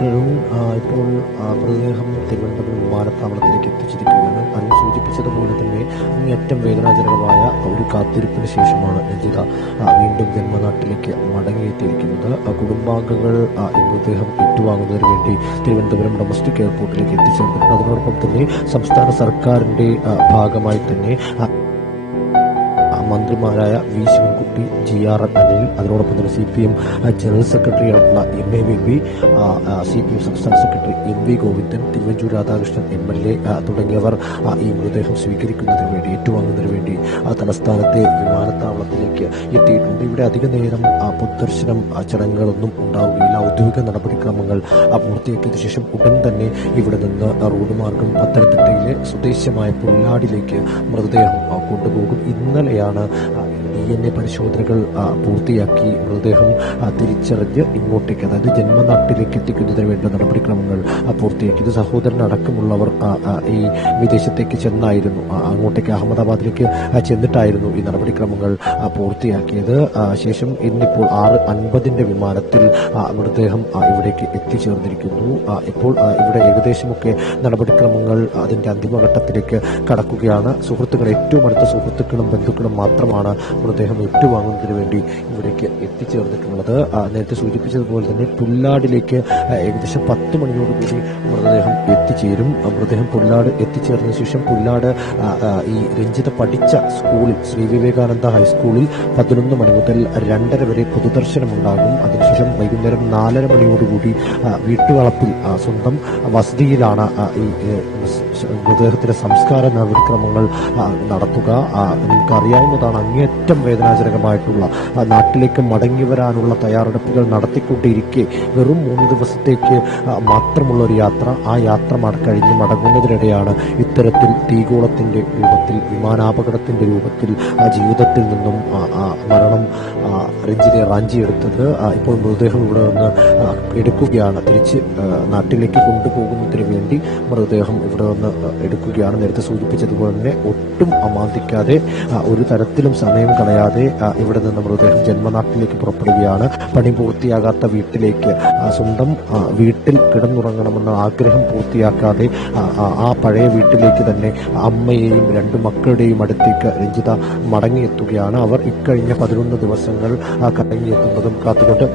കരുൺ ഇപ്പോൾ മൃതദേഹം തിരുവനന്തപുരം വിമാനത്താവളത്തിലേക്ക് എത്തിച്ചിരിക്കുകയാണ്. അന്ന് സൂചിപ്പിച്ചതുപോലെ തന്നെ അങ്ങേയറ്റം വേദനാജനകമായ ഒരു കാത്തിരിപ്പിന് ശേഷമാണ് രഞ്ജിത വീണ്ടും ജന്മനാട്ടിലേക്ക് മടങ്ങിയെത്തിയിരിക്കുന്നത്. കുടുംബാംഗങ്ങൾ ഈ മൃതദേഹം ഏറ്റുവാങ്ങുന്നതിന് വേണ്ടി തിരുവനന്തപുരം ഡൊമസ്റ്റിക് എയർപോർട്ടിലേക്ക് എത്തിച്ചേർന്നിട്ടുണ്ട്. അതിനോടൊപ്പം തന്നെ സംസ്ഥാന സർക്കാരിന്റെ ഭാഗമായി തന്നെ മന്ത്രിമാരായ വി ശിവൻകുട്ടി, GR അനിൽ, അതിനോടൊപ്പം തന്നെ CPM ജനറൽ സെക്രട്ടറി ആയിട്ടുള്ള MA ബേബി, CPM സംസ്ഥാന secretary MV Govindan, Thiruvanchoor Radhakrishnan MLA തുടങ്ങിയവർ ഈ മൃതദേഹം സ്വീകരിക്കുന്നതിന് വേണ്ടി ഏറ്റുവാങ്ങുന്നതിന് വേണ്ടി തലസ്ഥാനത്തെ വിമാനത്താവളത്തിലേക്ക് എത്തിയിട്ടുണ്ട്. ഇവിടെ അധിക നേരം പൊതുദർശനം ചടങ്ങുകളൊന്നും ഉണ്ടാവുകയില്ല. ഔദ്യോഗിക നടപടിക്രമങ്ങൾ പൂർത്തിയാക്കിയതിനു ശേഷം ഉടൻ തന്നെ ഇവിടെ നിന്ന് റോഡ് മാർഗം പത്തനംതിട്ടയിലെ സ്വദേശമായ പുല്ലാടിലേക്ക് മൃതദേഹം കൊണ്ടുപോകും. ഇന്നലെയാണ് DNA പരിശോധനകൾ പൂർത്തിയാക്കി മൃതദേഹം തിരിച്ചറിഞ്ഞ് ഇങ്ങോട്ടേക്ക്, അതായത് ജന്മനാട്ടിലേക്ക് എത്തിക്കുന്നതിന് വേണ്ട നടപടിക്രമങ്ങൾ പൂർത്തിയാക്കിയത്. സഹോദരനടക്കമുള്ളവർ ഈ വിദേശത്തേക്ക് ചെന്നായിരുന്നു, അങ്ങോട്ടേക്ക് അഹമ്മദാബാദിലേക്ക് ചെന്നിട്ടായിരുന്നു ഈ നടപടിക്രമങ്ങൾ പൂർത്തിയാക്കിയത്. ശേഷം ഇന്നിപ്പോൾ 6:50 വിമാനത്തിൽ മൃതദേഹം ഇവിടേക്ക് എത്തിച്ചേർന്നിരിക്കുന്നു. ഇപ്പോൾ ഇവിടെ ഏകദേശമൊക്കെ നടപടിക്രമങ്ങൾ അതിന്റെ അന്തിമഘട്ടത്തിലേക്ക് കടക്കുകയാണ്. സുഹൃത്തുക്കൾ, ഏറ്റവും അടുത്ത സുഹൃത്തുക്കളും ബന്ധുക്കളും മാത്രമാണ് മൃതദേഹം ഏറ്റുവാങ്ങുന്നതിന് വേണ്ടി ഇവിടേക്ക് എത്തിച്ചേർന്നിട്ടുള്ളത്. നേരത്തെ സൂചിപ്പിച്ചതുപോലെ തന്നെ പുല്ലാടിലേക്ക് ഏകദേശം 10 മണിയോടുകൂടി മൃതദേഹം എത്തിച്ചേരും. മൃതദേഹം പുല്ലാട് എത്തിച്ചേർന്ന ശേഷം പുല്ലാട് ഈ രഞ്ജിത പഠിച്ച സ്കൂളിൽ, ശ്രീ വിവേകാനന്ദ ഹൈസ്കൂളിൽ 11 മണി മുതൽ 2:30 വരെ പൊതുദർശനമുണ്ടാകും. അതിനുശേഷം വൈകുന്നേരം 4:30 മണിയോടുകൂടി വീട്ടുവളപ്പിൽ സ്വന്തം വസതിയിലാണ് ഈ മൃതദേഹത്തിന്റെ സംസ്കാര നടപടിക്രമങ്ങൾ നടത്തുക. നമുക്കറിയാവുന്നതാണ്, അങ്ങേയറ്റം വേദനാജനകമായിട്ടുള്ള നാട്ടിലേക്ക് മടങ്ങി വരാനുള്ള തയ്യാറെടുപ്പുകൾ നടത്തിക്കൊണ്ടിരിക്കെ വെറും 3 ദിവസത്തേക്ക് മാത്രമുള്ള ഒരു യാത്ര, ആ യാത്ര കഴിഞ്ഞ് മടങ്ങുന്നതിനിടെയാണ് ഇത്തരത്തിൽ തീഗോളത്തിന്റെ രൂപത്തിൽ, വിമാനാപകടത്തിന്റെ രൂപത്തിൽ ജീവിതത്തിൽ നിന്നും മരണം രഞ്ജിനെ റാഞ്ചിയെടുത്തത്. ഇപ്പോൾ മൃതദേഹം ഇവിടെ നിന്ന് എടുക്കുകയാണ്, തിരിച്ച് നാട്ടിലേക്ക് കൊണ്ടുപോകുന്നതിന് വേണ്ടി മൃതദേഹം ഇവിടെ നിന്ന് എടുക്കുകയാണ്. നേരത്തെ സൂചിപ്പിച്ചതുപോലെ തന്നെ ഒട്ടും അമാന്തിക്കാതെ, ഒരു തരത്തിലും സമയം കളയാതെ ഇവിടെ നിന്ന് മൃതദേഹം ജന്മനാട്ടിലേക്ക് പുറപ്പെടുകയാണ്. പണി പൂർത്തിയാകാത്ത വീട്ടിലേക്ക്, സ്വന്തം വീട്ടിൽ കിടന്നുറങ്ങണമെന്ന ആഗ്രഹം പൂർത്തിയാക്കാതെ ആ പഴയ വീട്ടിലേക്ക് തന്നെ അമ്മയെയും 2 മക്കളുടെയും അടുത്തേക്ക് രഞ്ജിത മടങ്ങിയെത്തുകയാണ്. അവർ ഇക്കഴിഞ്ഞ 11 ദിവസങ്ങൾ കടങ്ങിയെത്തുന്നതും കാത്തുകൊണ്ട്